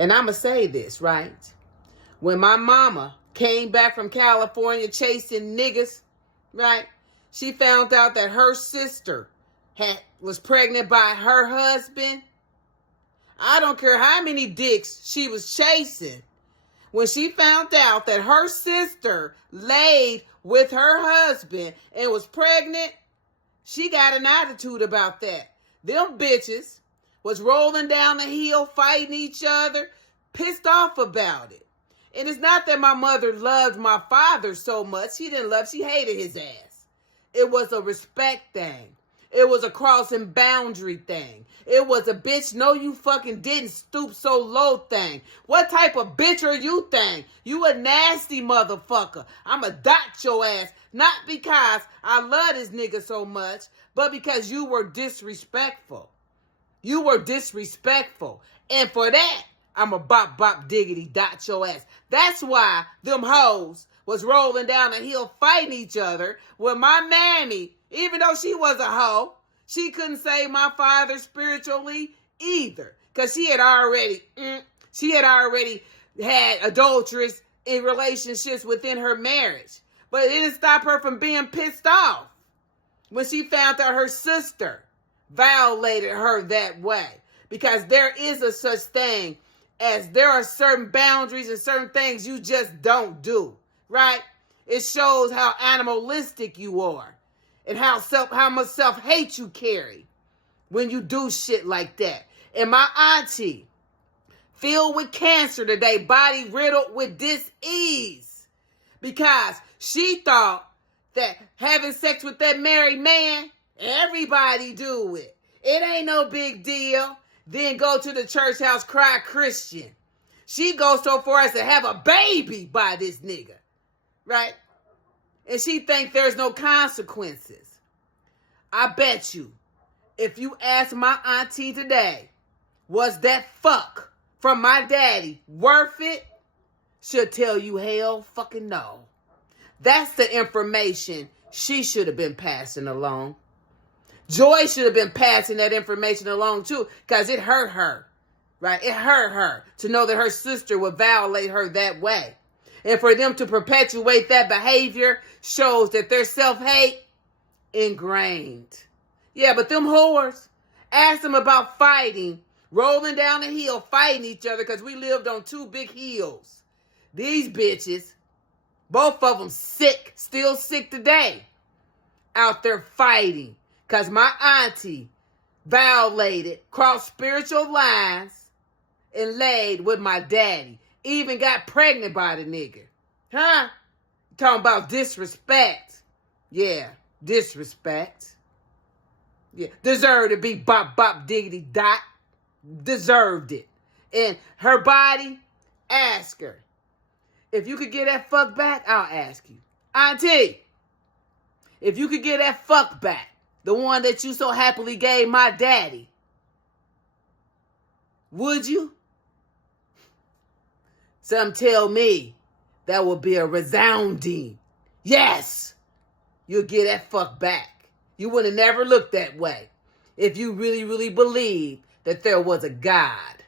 And I'm going to say this, right? When my mama came back from California chasing niggas, right? She found out that her sister was pregnant by her husband. I don't care how many dicks she was chasing. When she found out that her sister laid with her husband and was pregnant, she got an attitude about that. Them bitches was rolling down the hill, fighting each other, pissed off about it. And it's not that my mother loved my father so much. She hated his ass. It was a respect thing. It was a crossing boundary thing. It was a bitch, no you fucking didn't stoop so low thing. What type of bitch are you thing? You a nasty motherfucker. I'ma dot your ass. Not because I love this nigga so much, but because you were disrespectful. You were disrespectful. And for that, I'ma bop diggity dot your ass. That's why them hoes was rolling down the hill fighting each other with my mammy. Even though she was a hoe, she couldn't save my father spiritually either. Because she had already had adulterous in relationships within her marriage. But it didn't stop her from being pissed off when she found out her sister violated her that way. Because there is a such thing as there are certain boundaries and certain things you just don't do. Right? It shows how animalistic you are. And how much self-hate you carry when you do shit like that. And my auntie, filled with cancer today, body riddled with dis-ease. Because she thought that having sex with that married man, everybody do it. It ain't no big deal. Then go to the church house, cry Christian. She goes so far as to have a baby by this nigga. Right? And she think there's no consequences. I bet you, if you ask my auntie today, was that fuck from my daddy worth it? She'll tell you hell fucking no. That's the information she should have been passing along. Joy should have been passing that information along too, because it hurt her. Right? It hurt her to know that her sister would violate her that way. And for them to perpetuate that behavior shows that their self-hate ingrained. Yeah, but them whores, ask them about fighting, rolling down the hill, fighting each other because we lived on two big hills. These bitches, both of them sick, still sick today, out there fighting because my auntie violated, crossed spiritual lines, and laid with my daddy. Even got pregnant by the nigga. Huh? Talking about disrespect. Yeah, disrespect. Yeah, deserved to be bop diggity dot. Deserved it. And her body, ask her. If you could get that fuck back, I'll ask you. Auntie, if you could get that fuck back, the one that you so happily gave my daddy, would you? Some tell me that would be a resounding yes. You'll get that fuck back. You would have never looked that way if you really, really believed that there was a God.